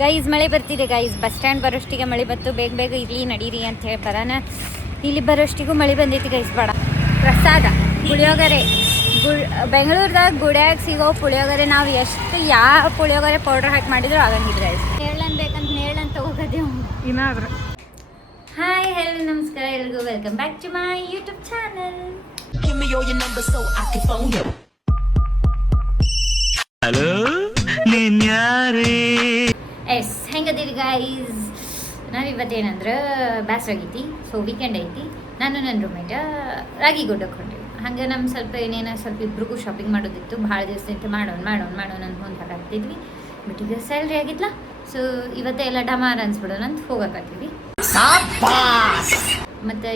Guys ಮಳೆ ಬರ್ತಿದೆ guys. Bus stand ಬರೋಷ್ಟಿಗೆ ಮಳೆ ಬಂತು. ಬೇಗ ಬೇಗ ಇಲ್ಲಿ ನಡೀರಿ ಅಂತ ಹೇಳಿ ಬರೋಣ. ಇಲ್ಲಿ ಬರೋಷ್ಟಿಗೂ ಮಳೆ ಬಂದೈತಿ ಗೈಸ್. ಬೇಡ ಪ್ರಸಾದ ಪುಳಿಯೋಗರೆ ಬೆಂಗಳೂರದಾಗ ಗುಡಿಯಾಗ ಸಿಗೋ ಪುಳಿಯೋಗರೆ ನಾವು ಎಷ್ಟು ಯಾವ ಪುಳಿಯೋಗರೆ ಪೌಡರ್ ಹಾಕಿ ಮಾಡಿದ್ರು ಆಗಂಗಿಲ್ಲ ಗೈಸ್. ನೇಳನ್ ಬೇಕಂತ ನೇಳನ್ ತಗೋದೇವು ಏನಾದ್ರು. ಹಾಯ್ ಹೆಲೋ ನಮಸ್ಕಾರ ಎಲ್ರಿಗೂ. Welcome back to my YouTube channel. Hello ನೀನ್ ಯಾರೇ? ಎಸ್ ಹೆಂಗದೀರಿ ಗೈಸ್? ನಾವಿವತ್ತೇನಂದ್ರೆ ಬ್ಯಾಸ್ರಾಗೈತಿ. ಸೊ ವೀಕೆಂಡ್ ಐತಿ. ನಾನು ನನ್ನ ರೂಮೇಟ ರಾಗಿಗುಡ್ಡಕ್ಕೆ ಹೊಂಟೀವಿ. ಹಂಗೆ ನಮ್ಮ ಸ್ವಲ್ಪ ಸ್ವಲ್ಪ ಇಬ್ರಿಗೂ ಶಾಪಿಂಗ್ ಮಾಡೋದಿತ್ತು. ಭಾಳ ದಿವಸದಿಂದ ಮಾಡೋಣ ಅಂತ ಮುಂದೆ ಹಾಕಾಗ್ತಿದ್ವಿ. ಬಟ್ ಈಗ ಸ್ಯಾಲ್ರಿ ಆಗಿದ್ಲ. ಸೊ ಇವತ್ತೇ ಎಲ್ಲ ಡಮಾರ್ ಅನ್ಸ್ಬಿಡೋಣ ಅಂತ ಹೋಗಕ್ಕಾಗ್ತೀವಿ. ಮತ್ತು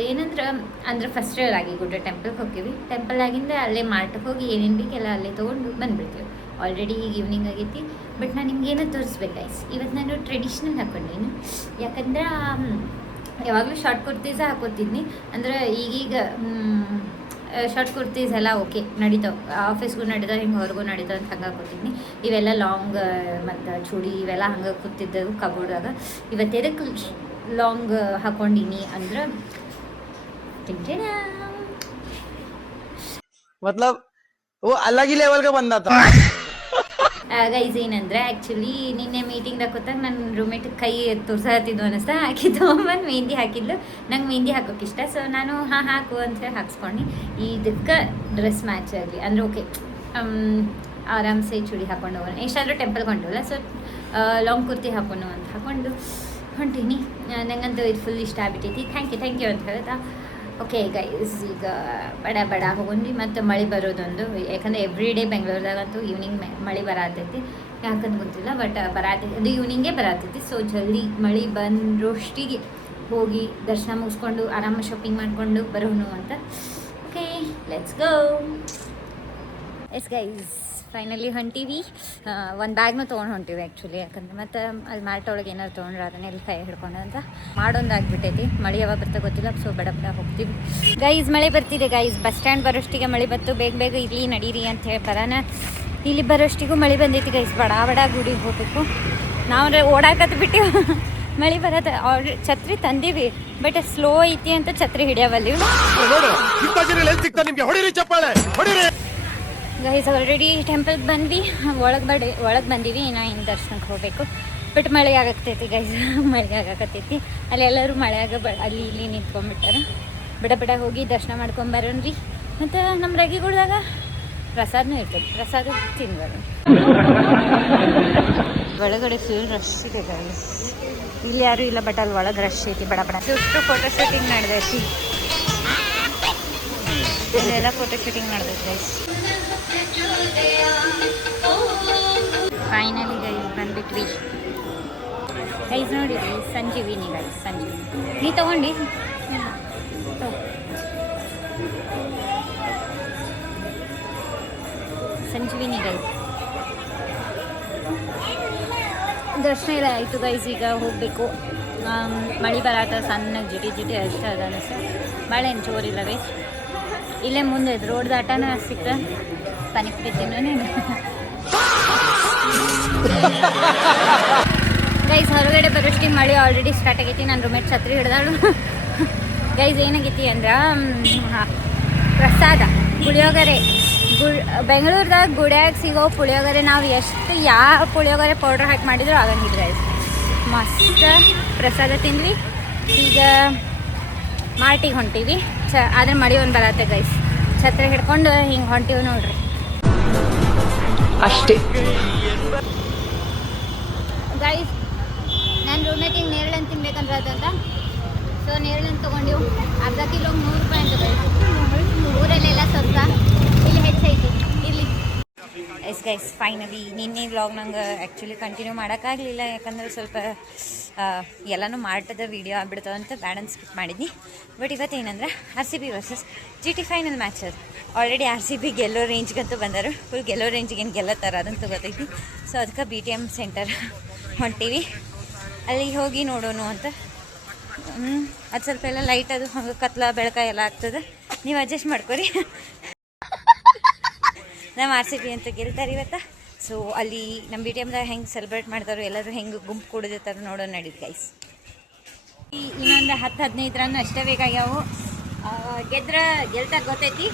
ಅಂದ್ರೆ ಫಸ್ಟ್ ರಾಗಿಗುಡ್ಡ ಟೆಂಪಲ್ಗೆ ಹೋಗ್ತೀವಿ. ಟೆಂಪಲ್ ಆಗಿಂದ ಅಲ್ಲೇ ಮಾರ್ಟ್ಗೆ ಹೋಗಿ ಏನೇನು ಬೇಕೆಲ್ಲ ಅಲ್ಲೇ ತೊಗೊಂಡು ಬಂದುಬಿಡ್ತೀವಿ. ಆಲ್ರೆಡಿ ಈಗ ಈವ್ನಿಂಗ್ ಆಗೈತಿ. ಬಟ್ ನಾನು ನಿಮ್ಗೇನೋ ತೋರಿಸ್ಬೇಕು ಗೈಸ್. ಇವತ್ತು ನಾನು ಟ್ರೆಡಿಷ್ನಲ್ ಹಾಕ್ಕೊಂಡೇನು, ಯಾಕಂದ್ರೆ ಯಾವಾಗಲೂ ಶಾರ್ಟ್ ಕುರ್ತೀಸ ಹಾಕೋತಿದ್ನಿ. ಅಂದ್ರೆ ಈಗೀಗ ಶಾರ್ಟ್ ಕುರ್ತೀಸ್ ಎಲ್ಲ ಓಕೆ ನಡೀತಾವೆ, ಆಫೀಸ್ಗೂ ನಡೀತಾವೆ, ಹಿಂಗೆ ಹೊರಗೂ ನಡೀತಾವೆ ಅಂತ ಹಂಗೆ ಹಾಕೋತಿದ್ನಿ. ಇವೆಲ್ಲ ಲಾಂಗ್ ಮತ್ತು ಚೂಡಿ ಇವೆಲ್ಲ ಹಂಗೆ ಕೂತಿದ್ದವು ಕಬೋರ್ಡ್ದಾಗ. ಇವತ್ತು ಎದಕ್ಕೆ ಲಾಂಗ್ ಹಾಕ್ಕೊಂಡಿನಿ ಅಂದ್ರೆ मतलब वो अलग ही लेवल का बंदा था. ಗೈಸ್ ಏನಂದ್ರೆ ಆ್ಯಕ್ಚುಲಿ ನಿನ್ನೆ ಮೀಟಿಂಗ್ದಾಗ ಕೂತಾಗ ನನ್ನ ರೂಮೇಟ್ ಕೈ ತೋರ್ಸಾತಿದ್ವು ಅನ್ನಿಸ್ತಾ. ಹಾಕಿ ತೊಗೊಂಬಂದು ಮೆಹಂದಿ ಹಾಕಿದ್ಲು. ನಂಗೆ ಮೆಹಂದಿ ಹಾಕೋಕೆ ಇಷ್ಟ. ಸೊ ನಾನು ಹಾಕು ಅಂತ ಹೇಳಿ ಹಾಕ್ಸ್ಕೊಂಡು ಇದಕ್ಕೆ ಡ್ರೆಸ್ ಮ್ಯಾಚ್ ಆಗಲಿ ಅಂದರೆ ಓಕೆ ಆರಾಮ್ಸೆ ಚೂಡಿ ಹಾಕೊಂಡು ಹೋಗೋಣ. ಎಷ್ಟಾದರೂ ಟೆಂಪಲ್ಗೆ ಹೊಂಟವಲ್ಲ. ಸೊ ಲಾಂಗ್ ಕುರ್ತಿ ಹಾಕೋಣ ಅಂತ ಹಾಕ್ಕೊಂಡು ಹೊಂಟೀನಿ. ನಂಗಂತೂ ಇದು ಫುಲ್ ಇಷ್ಟ ಆಗ್ಬಿಟ್ಟೈತಿ. ಥ್ಯಾಂಕ್ ಯು ಅಂತ ಹೇಳ್ತಾ ಓಕೆ ಗೈಸ್ ಈಗ ಬಡ ಹೋಗೊಂಡು ಮತ್ತು ಮಳೆ ಬರೋದೊಂದು. ಯಾಕಂದರೆ ಎವ್ರಿ ಡೇ ಬೆಂಗಳೂರದಾಗಂತೂ ಈವ್ನಿಂಗ್ ಮಳೆ ಬರತೈತಿ. ಯಾಕಂತ ಗೊತ್ತಿಲ್ಲ ಬಟ್ ಬರತೈತಿ. ಅದು ಈವ್ನಿಂಗೇ ಬರತೈತಿ. ಸೊ ಜಲ್ದಿ ಮಳೆ ಬಂದರೊಷ್ಟಿಗೆ ಹೋಗಿ ದರ್ಶನ ಮುಗಿಸ್ಕೊಂಡು ಆರಾಮ ಶಾಪಿಂಗ್ ಮಾಡಿಕೊಂಡು ಬರೋನು ಅಂತ. Okay let's go. Yes guys finally ಹೊಂಟೀವಿ. ಒಂದು ಬ್ಯಾಗ್ನೂ ತೊಗೊಂಡು ಹೊಂಟೀವಿ ಆ್ಯಕ್ಚುಲಿ. ಯಾಕಂದ್ರೆ ಮತ್ತು ಅಲ್ಲಿ ಮಾರ್ಟ್ ಒಳಗೆ ಏನಾರು ತೊಗೊಂಡ್ರೆ ಅದನ್ನೆಲ್ಲ ಕೈ ಹಿಡ್ಕೊಂಡು ಅಂತ ಮಾಡೋದಾಗ್ಬಿಟ್ಟೈತಿ. ಮಳೆ ಯಾವಾಗ ಬರ್ತಾ ಗೊತ್ತಿಲ್ಲ. ಸೊ ಬಡ ಹೋಗ್ತೀವಿ ಗೈಸ್. ಮಳೆ ಬರ್ತಿದೆ ಗೈಸ್. ಬಸ್ ಸ್ಟ್ಯಾಂಡ್ ಬರೋಷ್ಟಿಗೆ ಮಳೆ ಬಂತು. ಬೇಗ ಬೇಗ ಇಲ್ಲಿ ನಡೀರಿ ಅಂತ ಹೇಳಿ ಬರೋಣ. ಇಲ್ಲಿ ಬರೋಷ್ಟಿಗೂ ಮಳೆ ಬಂದೈತಿ ಗೈಸ್. ಬಡ ಗುಡಿಗೆ ಹೋಗ್ಬೇಕು. ನಾವು ಓಡಾಕತ್ ಬಿಟ್ಟು ಮಳೆ ಬರತ್ತೆ. ಛತ್ರಿ ತಂದೀವಿ ಬಟ್ ಸ್ಲೋ ಐತಿ ಅಂತ ಛತ್ರಿ ಹಿಡಿಯವಲ್ಲಿ ಗೈಸ್. ಆಲ್ರೆಡಿ ಟೆಂಪಲ್ಗೆ ಬಂದ್ವಿ. ಒಳಗೆ ಬಂದೀವಿ. ಇನ್ನು ದರ್ಶನಕ್ಕೆ ಹೋಗಬೇಕು. ಬಟ್ ಮಳೆ ಆಗತ್ತೈತಿ ಗೈಸ್. ಮಳೆ ಆಗಕತ್ತೈತಿ. ಅಲ್ಲಿ ಎಲ್ಲರೂ ಮಳೆಯಾಗ ಅಲ್ಲಿ ಇಲ್ಲಿ ನಿಂತ್ಕೊಂಡ್ಬಿಟ್ಟಾರ. ಬಡ ಹೋಗಿ ದರ್ಶನ ಮಾಡ್ಕೊಂಬರೋಣ್ರಿ. ಮತ್ತು ನಮ್ಮ ರಾಗಿಗುಡ್ದಾಗ ಪ್ರಸಾದನೂ ಇರ್ತದೆ. ಪ್ರಸಾದ ತಿನ್ಬಾರ್ದು. ಒಳಗಡೆ ಫುಲ್ ರಶ್ ಇದೆ ಗೈಸ್. ಇಲ್ಲಿ ಯಾರೂ ಇಲ್ಲ ಬಟ್ ಅಲ್ಲಿ ಒಳಗೆ ರಶ್ ಐತಿ. ಬಡ ಎಷ್ಟು ಫೋಟೋ ಶೂಟಿಂಗ್ ನಡೆದೈತಿ. ಇಲ್ಲೆಲ್ಲ ಫೋಟೋ ಶೂಟಿಂಗ್ ನಡೆದೈತಿ ಗೈಸ್. ಫೈನಲಿ ಗೈಸ್ ಬಂದ್ಬಿಟ್ವಿ ಗೈಸ್. ನೋಡಿ ಸಂಜೀವಿನಿ ಗೈಸ್. ಸಂಜೀವಿನಿ ನೀ ತಗೊಂಡು ಸಂಜೀವಿನಿ ಗೈಸ್. ದರ್ಶನ ಎಲ್ಲ ಆಯಿತು ಗೈಸ್. ಈಗ ಹೋಗಬೇಕು. ಮಳೆ ಬರತ್ತ ಸಣ್ಣಗೆ ಜಿಟಿ ಅಷ್ಟೇ ಅದ ಅನಿಸ್ತು. ಮಳೆ ಏನು ಜೋರಿಲ್ಲ ಗೈಸ್. ಇಲ್ಲೇ ಮುಂದೆ ರೋಡ್ ದಾಟನ ಸಿಕ್ತ ಪಾನಿಪುರಿ ತಿನ್ನೋನೇ ಗೈಸ್. ಹೊರಗಡೆ ಬರೋಷ್ಟಿಗೆ ಮಳೆ ಆಲ್ರೆಡಿ ಸ್ಟಾರ್ಟ್ ಆಗೈತಿ. ನನ್ನ ರೂಮೇಟ್ ಛತ್ರಿ ಹಿಡ್ದಾಳು ಗೈಸ್. ಏನಾಗೈತಿ ಅಂದ್ರೆ ಪ್ರಸಾದ ಪುಳಿಯೋಗರೆ ಬೆಂಗಳೂರದಾಗ ಗುಡಿಯಾಗ ಸಿಗೋ ಪುಳಿಯೋಗರೆ ನಾವು ಎಷ್ಟು ಯಾವ ಪುಳಿಯೋಗರೆ ಪೌಡರ್ ಹಾಕಿ ಮಾಡಿದ್ರು ಆಗಂಗಿಲ್ಲ ಗೈಸ್. ಮಸ್ತ್ ಪ್ರಸಾದ ತಿಂದ್ವಿ. ಈಗ ಮಾರ್ಟಿಗೆ ಹೊಂಟೀವಿ. ಆದರೆ ಮಳೆ ಒಂದು ಬರತ್ತೆ ಗೈಸ್. ಛತ್ರಿ ಹಿಡ್ಕೊಂಡು ಹಿಂಗೆ ಹೊಂಟೀವಿ ನೋಡ್ರಿ ಅಷ್ಟೇ ಗೈಸ್. ನನ್ನ ರೂಮೇಟಿಗೆ ನೇರಳೆಣ್ಣು ತಿನ್ಬೇಕಂದ್ರೆ ಅದಂತ. ಸೊ ನೇರಳೆಣ್ಣು ತೊಗೊಂಡಿವು. ಅರ್ಧ ಕಿಲೋ 100 ರೂಪಾಯಿ ಅಂತ ಗೈಸ್. ಊರಲ್ಲೆಲ್ಲ ಸ್ವಲ್ಪ ಇಲ್ಲಿ ಹೆಚ್ಚೈತಿ ಇಲ್ಲಿ. ಎಸ್ ಗೈಸ್ ಫೈನಲಿ ನಿನ್ನೆ ವ್ಲಾಗ್ ನಂಗೆ ಆ್ಯಕ್ಚುಲಿ ಕಂಟಿನ್ಯೂ ಮಾಡೋಕ್ಕಾಗಲಿಲ್ಲ. ಯಾಕಂದ್ರೆ ಸ್ವಲ್ಪ ಎಲ್ಲನೂ ಮಾಡ್ತದ ವೀಡಿಯೋ ಆಗ್ಬಿಡ್ತದೆ ಅಂತ ಬ್ಯಾಡನ್ ಸ್ಕಿಪ್ ಮಾಡಿದ್ನಿ. ಬಟ್ ಇವತ್ತೇನಂದ್ರೆ RCB versus GT final match ಅದು. ಆಲ್ರೆಡಿ RCB ಗೆಲ್ಲೋ ರೇಂಜ್ಗಂತೂ ಬಂದರು. ಫುಲ್ ಗೆಲ್ಲೋ ರೇಂಜಿಗೆ ಏನು ಗೆಲ್ಲತ್ತಾರ ಅದಂತೂ ಗೊತ್ತೈತಿ. ಸೊ ಅದಕ್ಕೆ BTM ಸೆಂಟರ್ ಹೊಂಟೀವಿ. ಅಲ್ಲಿಗೆ ಹೋಗಿ ನೋಡೋಣ ಅಂತ. ಅದು ಸ್ವಲ್ಪ ಎಲ್ಲ ಲೈಟ್ ಅದು ಹಂಗೆ ಕತ್ಲ ಬೆಳಕ ಎಲ್ಲ ಆಗ್ತದೆ. ನೀವು ಅಡ್ಜಸ್ಟ್ ಮಾಡ್ಕೊರಿ. ನಮ್ಮ RCB ಅಂತ ಗೆಲ್ತಾರೆ ಇವತ್ತು. ಸೊ ಅಲ್ಲಿ ನಮ್ಮ ಬಿ ಟಿ ಎಮ್ದಾಗ ಹೆಂಗೆ ಸೆಲೆಬ್ರೇಟ್ ಮಾಡ್ತಾರೋ ಎಲ್ಲರೂ ಹೆಂಗೆ ಗುಂಪು ಕೂಡಿರ್ತಾರೋ ನೋಡೋಣ ನಡೀತು ಗೈಸ್. ಇನ್ನೊಂದು 10-15 ರನ್ ಅಷ್ಟೇ ಬೇಕಾಗ್ಯಾವು. ಗೆಲ್ತಾ ಗೊತ್ತೈತಿ.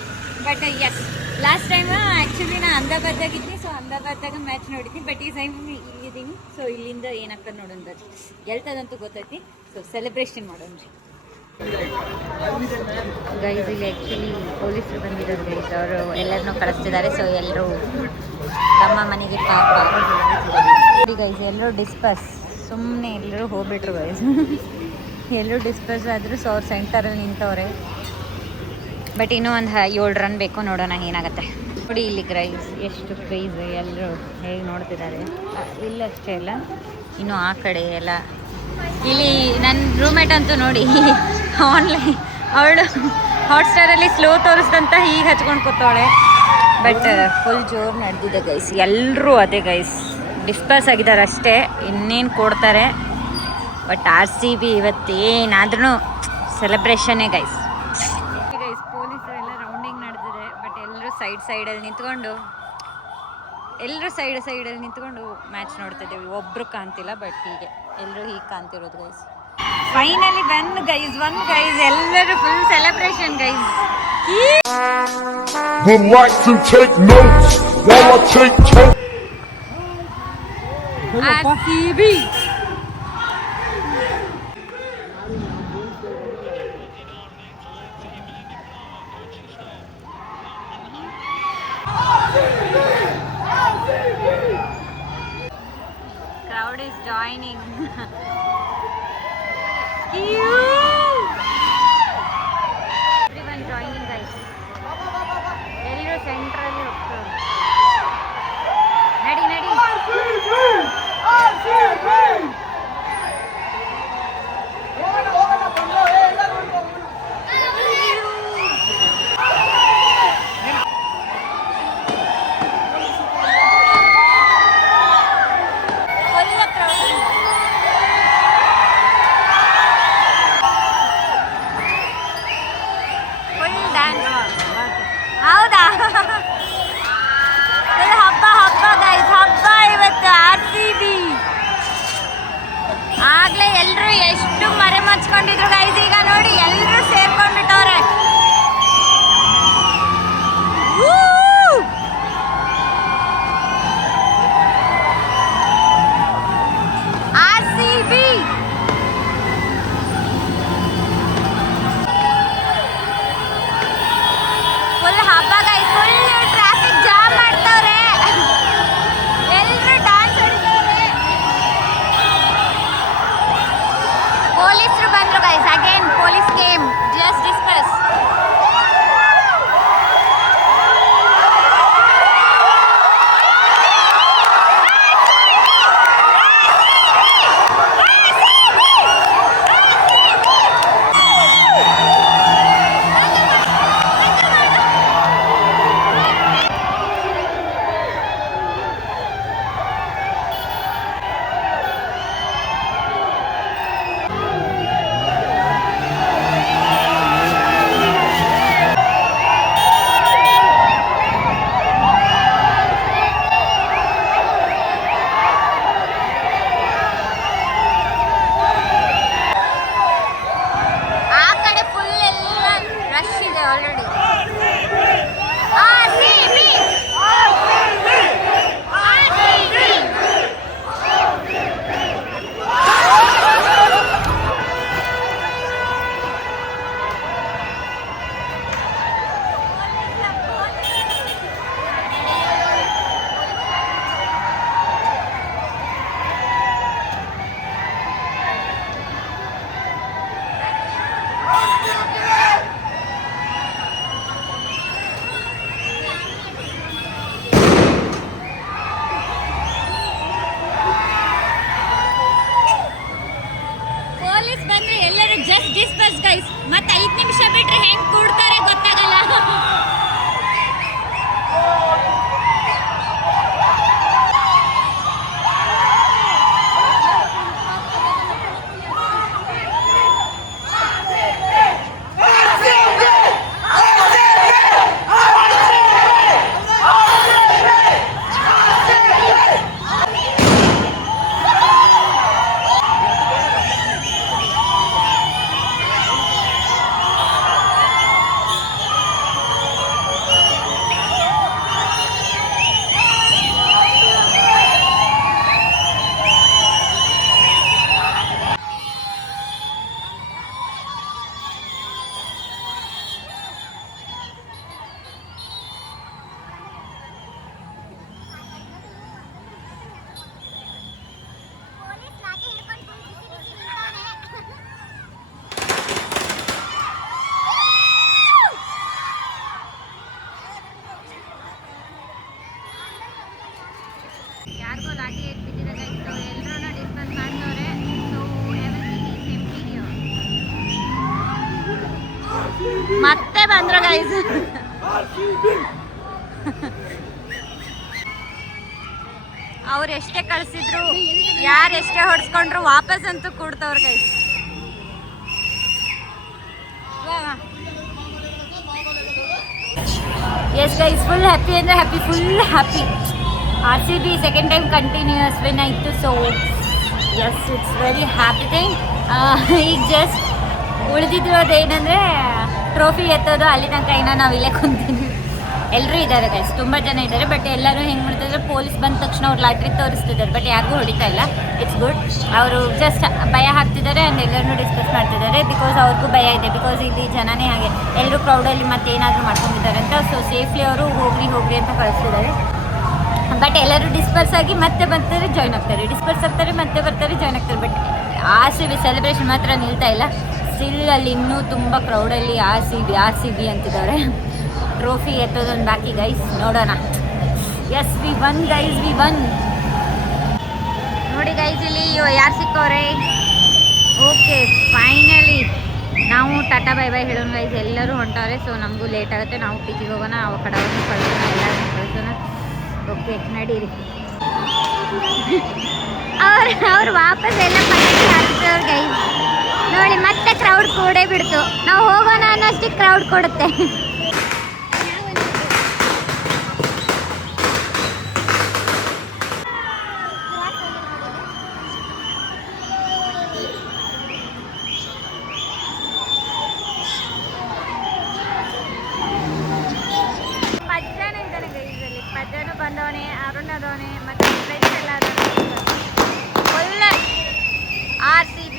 But yes, last time actually ನಾನು ಅಹಮದಾಬಾದ್ದಾಗಿದ್ದೆ. ಸೊ ಅಹಮದಾಬಾದ್ದಾಗ ಮ್ಯಾಚ್ ನೋಡಿದ್ನಿ. ಬಟ್ ಈ ಟೈಮ್ ಇಲ್ಲಿದ್ದೀನಿ. ಸೊ ಇಲ್ಲಿಂದ ಏನಾಗ್ತದೆ ನೋಡೋಣ ಬರ್ರಿ. ಗೆಲ್ತದಂತೂ ಗೊತ್ತೈತಿ. ಸೊ ಸೆಲೆಬ್ರೇಷನ್ ಮಾಡೋಣ ರೀ ಗೈಸ್. ಇಲ್ಲಿ ಆ್ಯಕ್ಚುಲಿ ಪೊಲೀಸರು ಬಂದಿದ್ದಾರೆ ಗೈಸ್. ಅವರು ಎಲ್ಲರನ್ನೂ ಕಳಿಸ್ತಿದ್ದಾರೆ. ಸೊ ಎಲ್ಲರೂ ತಮ್ಮ ಮನೆಗೆ ನೋಡಿ ಗೈಸ್. ಎಲ್ಲರೂ ಡಿಸ್ಪರ್ಸ್, ಸುಮ್ಮನೆ ಎಲ್ಲರೂ ಹೋಗ್ಬಿಟ್ರು ಗೈಸ್. ಎಲ್ಲರೂ ಡಿಸ್ಪರ್ಸ್ ಆದರೂ. ಸೊ ಅವ್ರು ಸೆಂಟರಲ್ಲಿ ನಿಂತವ್ರೆ. ಬಟ್ ಇನ್ನೂ ಒಂದು 7 ರನ್ ಬೇಕು. ನೋಡೋಣ ಏನಾಗುತ್ತೆ. ನೋಡಿ ಇಲ್ಲಿ ಗೈಸ್ ಎಷ್ಟು ಕ್ರೇಜ್, ಎಲ್ಲರೂ ಹೇಗೆ ನೋಡ್ತಿದ್ದಾರೆ. ಇಲ್ಲಷ್ಟೇ ಅಲ್ಲ, ಇನ್ನು ಆ ಕಡೆ ಎಲ್ಲ. ಇಲ್ಲಿ ನನ್ನ ರೂಮ್ಮೇಟ್ ಅಂತೂ ನೋಡಿ ಆನ್ಲೈನ್ ಅವಳು ಹಾಟ್ಸ್ಟಾರಲ್ಲಿ ಸ್ಲೋ ತೋರಿಸ್ದಂತ ಹೀಗೆ ಹಚ್ಕೊಂಡು ಕೂತವಳೆ. ಬಟ್ ಫುಲ್ ಜೋರು ನಡೆದಿದೆ ಗೈಸ್. ಎಲ್ಲರೂ ಅದೇ ಗೈಸ್, ಡಿಸ್ಪರ್ಸ್ ಆಗಿದ್ದಾರೆ ಅಷ್ಟೇ, ಇನ್ನೇನು ಕೊಡ್ತಾರೆ. ಬಟ್ RCB ಇವತ್ತೇನಾದ್ರೂ ಸೆಲೆಬ್ರೇಷನ್ನೇ ಗೈಸ್. ಪೊಲೀಸರು ಎಲ್ಲ ರೌಂಡಿಂಗ್ ನಡೆದಿದೆ. ಬಟ್ ಎಲ್ಲರೂ ಸೈಡಲ್ಲಿ ನಿಂತ್ಕೊಂಡು ಮ್ಯಾಚ್ ನೋಡ್ತಿದ್ದೀವಿ. ಒಬ್ಬರು ಕಾಣ್ತಿಲ್ಲ. ಬಟ್ ಹೀಗೆ ಎಲ್ಲರೂ ಹೀಗೆ ಕಾಣ್ತಿರೋದು ಗೈಸ್. ಫೈನಲಿ ಒನ್ ಗೈಸ್, ಎಲ್ಲರೂ full celebration guys. Relax and take notes while I take totes. RCB. Crowd is joining. Everyone joining guys. ಎಲ್ಲರೂ ಸೆಂಟ್ರಲ್ಲಿ ಹೋಗ್ತಾರೆ. ನಡಿ ಹೌದಾ? ಹಬ್ಬ ಗೈಸ್, ಹಬ್ಬ ಇವತ್ತು RCB. ಆಗ್ಲೇ ಎಲ್ಲರೂ ಎಷ್ಟು ಮರೆ ಮಚ್ಕೊಂಡಿದ್ರು ಗೈಸ್. ಈಗ ನೋಡಿ ಎಲ್ಲರೂ ಸೇರ್ಕೊಂಡ್ಬಿಟ್ಟವ್ರೆ. RCB ಫುಲ್ ಹಬ್ಬ ಗೈಸ್. ಫುಲ್ ಟ್ರಾಫಿಕ್ ಜಾಮ್ ಮಾಡ್ತವ್ರೆ. ಎಲ್ಲರೂ ಡಾನ್ಸ್ ಹೊಡಿತವ್ರೆ. ಪೊಲೀಸರು ಬಂದ್ರು guys. Again police came. Just discuss. Disperse guys. ಮತ್ತೆ 5 ನಿಮಿಷ ಬಿಟ್ರೆ ಹೆಂಗ್ ಕೂಡ್ತಾರೆ ಗೊತ್ತಾಗಲ್ಲ. ಬಂದ್ರು ಗೈಸ್. ಅವ್ರು ಎಷ್ಟೇ ಕಳ್ಸಿದ್ರು, ಯಾರು ಎಷ್ಟೇ ಹೊಡ್ಸ್ಕೊಂಡ್ರು ವಾಪಸ್ ಅಂತೂ ಕೊಡ್ತವ್ರ guys. Yes guys, full happy ಅಂದರೆ happy, full happy. RCB second time continuous win ಆಯಿತು. So yes, it's very happy thing. ಈಗ ಜಸ್ಟ್ ಉಳಿದಿರೋದೇನೆಂದರೆ ಟ್ರೋಫಿ ಎತ್ತೋದು. ಅಲ್ಲಿ ತನಕ ಏನೋ ನಾವು ಇಲ್ಲೇ ಕುಂತೀನಿ. ಎಲ್ಲರೂ ಇದ್ದಾರೆ ಗೈಸ್, ತುಂಬ ಜನ ಇದ್ದಾರೆ. ಬಟ್ ಎಲ್ಲರೂ ಹೆಂಗೆ ಮಾಡ್ತಿದ್ದಾರೆ, ಪೊಲೀಸ್ ಬಂದ ತಕ್ಷಣ ಅವ್ರು ಲಾಟ್ರಿ ತೋರಿಸ್ತಿದ್ದಾರೆ, ಬಟ್ ಯಾರಿಗೂ ಹೊಡಿತಾ ಇಲ್ಲ. It's good. ಅವರು ಜಸ್ಟ್ ಭಯ ಹಾಕ್ತಿದ್ದಾರೆ ಆ್ಯಂಡ್ ಎಲ್ಲರನ್ನೂ ಡಿಸ್ಕಸ್ ಮಾಡ್ತಿದ್ದಾರೆ. ಬಿಕಾಸ್ ಅವ್ರಿಗೂ ಭಯ ಇದೆ, ಬಿಕಾಸ್ ಇಲ್ಲಿ ಜನನೇ ಹಾಗೆ ಎಲ್ಲರೂ ಕ್ರೌಡಲ್ಲಿ ಮತ್ತೆ ಏನಾದರೂ ಮಾಡ್ಕೊಂಡಿದ್ದಾರೆ ಅಂತ. ಸೊ ಸೇಫ್ಲಿ ಅವರು ಹೋಗ್ರಿ ಅಂತ ಕಳಿಸ್ತಿದ್ದಾರೆ. ಬಟ್ ಎಲ್ಲರೂ ಡಿಸ್ಪರ್ಸ್ ಆಗಿ ಮತ್ತೆ ಬರ್ತಾರೆ, ಜಾಯ್ನ್ ಆಗ್ತಾರೆ, ಡಿಸ್ಪರ್ಸ್ ಆಗ್ತಾರೆ, ಮತ್ತೆ ಬರ್ತಾರೆ, ಜಾಯ್ನ್ ಆಗ್ತಾರೆ. ಬಟ್ RCB ಸೆಲೆಬ್ರೇಷನ್ ಮಾತ್ರ ನಿಲ್ತಾ ಇಲ್ಲ. ಸ್ಟಿಲ್ ಅಲ್ಲಿ ಇನ್ನೂ ತುಂಬ ಕ್ರೌಡಲ್ಲಿ RCB ಅಂತಿದ್ದಾರೆ. ಟ್ರೋಫಿ ಎತ್ತೋದೊಂದು ಬಾಕಿ ಗೈಸ್, ನೋಡೋಣ. Yes, we won guys, we won. ನೋಡಿ ಗೈಸ್, ಇಲ್ಲಿ ಯಾರು ಸಿಕ್ಕವ್ರೆ? ಓಕೆ, ಫೈನಲಿ ನಾವು ಟಾಟಾ ಬೈ ಬೈ ಹೇಳೋಣ ಗೈಸ್. ಎಲ್ಲರೂ ಹೊಂಟವ್ರೆ. ಸೊ ನಮಗೂ ಲೇಟ್ ಆಗುತ್ತೆ, ನಾವು ಪಿಚಿಗೆ ಹೋಗೋಣ, ಅವ ಕಡೆ ಕಳ್ಸೋಣ, ಎಲ್ಲರೂ ಕಳ್ಸೋಣ. ಓಕೆ, ನಡೀರಿ. ಅವ್ರು ವಾಪಸ್ ಎಲ್ಲ ಪಟಾಕಿ ಹಾಕ್ತವ್ರು ಗೈಸ್. ನೋಡಿ, ಮತ್ತೆ ಕ್ರೌಡ್ ಕೂಡೇ ಬಿಡ್ತು. ನಾವು ಹೋಗೋಣ ಅನ್ನೋಷ್ಟಕ್ಕೆ ಕ್ರೌಡ್ ಕೊಡುತ್ತೆ. ಬಂದವನೆ, ಅರುಣ್ ಅದವನೆ, ಮತ್ತೆ ಫ್ರೆಂಡ್ಸ್ ಎಲ್ಲ ಒಳ್ಳೆ RCB.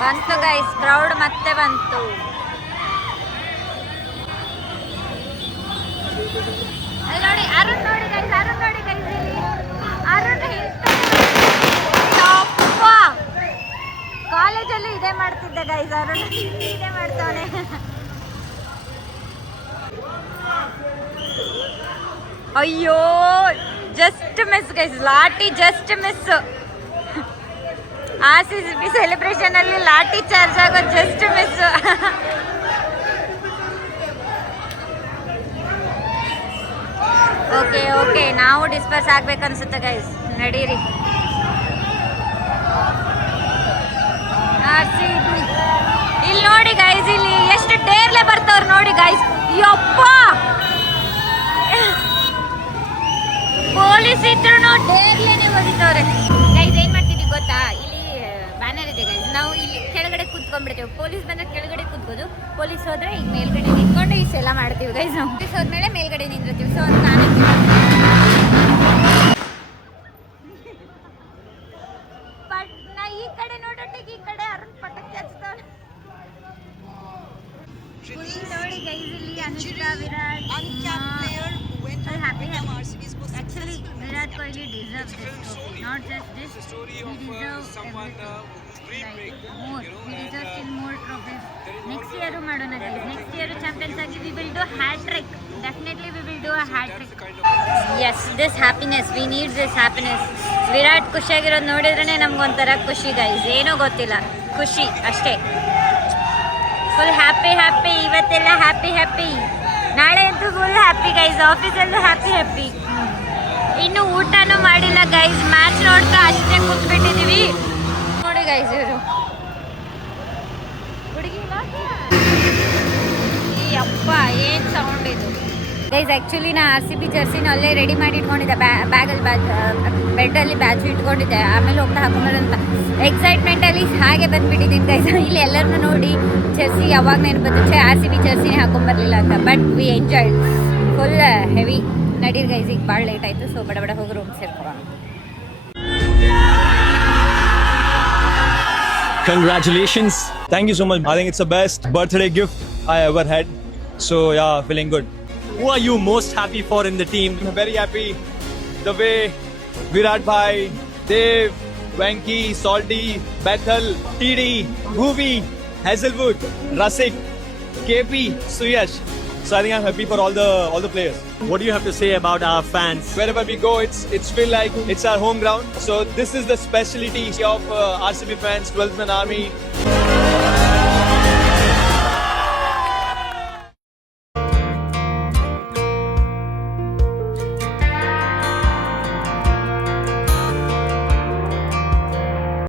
ಬಂತು ಗೈಸ್, ಕ್ರೌಡ್ ಮತ್ತೆ ಬಂತು. ನೋಡಿ ಅರುಣ್, ನೋಡಿ ಗೈಸ್, ಅರುಣ್ ನೋಡಿ ಗೈಸ್, ಅರುಣ್ ಕಾಲೇಜಲ್ಲೂ ಇದೇ ಮಾಡ್ತಿದ್ದೆ ಗೈಸ್. ಅರುಣ್ ಇದೇ ಮಾಡ್ತಾವನೆ. ಅಯ್ಯೋ, just miss guys, lathi just miss. RCB celebration ಅಲ್ಲಿ ಲಾಟಿ ಚಾರ್ಜ್ ಆಗೋ ಜಸ್ಟ್ ಮಿಸ್. ಓಕೆ, ನಾವು ಡಿಸ್ಪರ್ಸ್ ಆಗ್ಬೇಕನ್ಸುತ್ತೆ ಗೈಸ್, ನಡೀರಿ. RCB ಇಲ್ಲಿ ನೋಡಿ ಗೈಸ್, ಇಲ್ಲಿ ಎಷ್ಟು ಡೇರ್ಲೆ ಬರ್ತಾವ್ರು ನೋಡಿ ಗೈಸ್. ಯಪ್ಪ, ಪೊಲೀಸ್ ಇದ್ರು ಡೇರ್ಲೇನೆ ಹೋಗಿದ್ದವ್ರೆ ಗೈಸ್. ಏನ್ ಮಾಡ್ತಿದ್ವಿ ಗೊತ್ತಾ, ಇಲ್ಲಿ ಬ್ಯಾನರ್ ಇದೆ ಗೈಸ್, ನಾವು ಇಲ್ಲಿ ಕೆಳಗಡೆ ಕೂತ್ಕೊಂಡ್ಬಿಡ್ತೇವೆ. ಪೊಲೀಸ್ ಬಂದ್ರೆ ಕೆಳಗಡೆ ಕೂತ್ಕೋದು, ಪೊಲೀಸ್ ಹೋದ್ರೆ ಈಗ ಮೇಲ್ಗಡೆ ನಿಂತ್ಕೊಂಡು ಇಷ್ಟೆಲ್ಲ ಮಾಡ್ತೀವಿ ಗೈಸ್. ನಾವು ಪೊಲೀಸ್ ಹೋದ್ಮೇಲೆ ಮೇಲ್ಗಡೆ ನಿಂತಿರ್ತೀವಿ. ಸೊ ಅದು ನಾನು ಈ ಕಡೆ ನೋಡೋಟ್ಟಿಗೆ ಈ ಕಡೆ ಅರುಣ್ ಪಟಾಕಿ ಹಚ್ತಾವ್ರೆ. ನೋಡಿ ಗೈಸ್, ಇಲ್ಲಿ Anushka, Virat, happy. Actually, Virat Kohli deserves this trophy. Not just this, he deserves everything. Like more, he deserves still more trophies. Next year ಮಾಡೋಣ guys. Next year champions ಆಗಿ we will do hat trick. Definitely we will do a hat trick. Yes, this happiness, we need this happiness. Virat ಖುಷಿಯಾಗಿರೋದು ನೋಡಿದ್ರೇ ನಮ್ಗೊಂಥರ ಖುಷಿ guys, ಏನೋ ಗೊತ್ತಿಲ್ಲ, ಖುಷಿ ಅಷ್ಟೇ. Full happy. ಇವತ್ತೆಲ್ಲ ಹ್ಯಾಪಿ. ನಾಳೆ ಅಂತೂ ಫುಲ್ ಹ್ಯಾಪಿ ಗೈಸ್. ಆಫೀಸಲ್ಲೂ ಹ್ಯಾಪಿ. ಇನ್ನು ಊಟನೂ ಮಾಡಿಲ್ಲ ಗೈಸ್, ಮ್ಯಾಚ್ ನೋಡ್ತಾ ಅಷ್ಟೇ ಕೂತ್ಬಿಟ್ಟಿದೀವಿ. ನೋಡಿ ಗೈಸ್, ಇವರು ಅಪ್ಪ ಏನ್ ಸೌಂಡ್ ಇದು ಗೈಸ್. ಆ್ಯಕ್ಚುಲಿ ನಾ RCB ಜರ್ಸಿನ ಅಲ್ಲೇ ರೆಡಿ ಮಾಡಿ ಇಟ್ಕೊಂಡಿದ್ದೆ, ಬ್ಯಾಗಲ್ಲಿ ಬೆಡ್ಡಲ್ಲಿ ಬ್ಯಾಚ್ ಇಟ್ಕೊಂಡಿದ್ದೆ. ಆಮೇಲೆ ಹೋಗ್ತಾ ಹಾಕೊಂಬರಂತ ಎಕ್ಸೈಟ್ಮೆಂಟಲ್ಲಿ ಹಾಗೆ ಬಂದುಬಿಟ್ಟಿದ್ದೀನಿ ಗೈಸ್. ಇಲ್ಲಿ ಎಲ್ಲರನ್ನೂ ನೋಡಿ ಜರ್ಸಿ ಯಾವಾಗ ನೆನಪತ್ತು, RCB ಜರ್ಸಿನೇ ಹಾಕೊಂಬರ್ಲಿಲ್ಲ ಅಂತ. But we enjoyed full heavy. ನಡೀರಿ ಗೈಸ್, ಈಗ ಭಾಳ ಲೇಟ್ ಆಯಿತು. ಸೊ ಬಡ ಹೋಗಿ room ಸೇರ್ಕೊಳ್ಳೋಣ. Congratulations. Thank you so much. I think it's the best birthday gift I ever had. So yeah, feeling good. Who are you most happy for in the team? I'm very happy. The way Virat Bhai, Dev, Venky, Salty, Bethel, TD, Bhuvi, Hazelwood, Rasik, KP, Suyash, So I think I'm happy for all the players. What do you have to say about our fans? Wherever we go, it's feel like it's our home ground. So this is the speciality of RCB fans, 12th Man Army.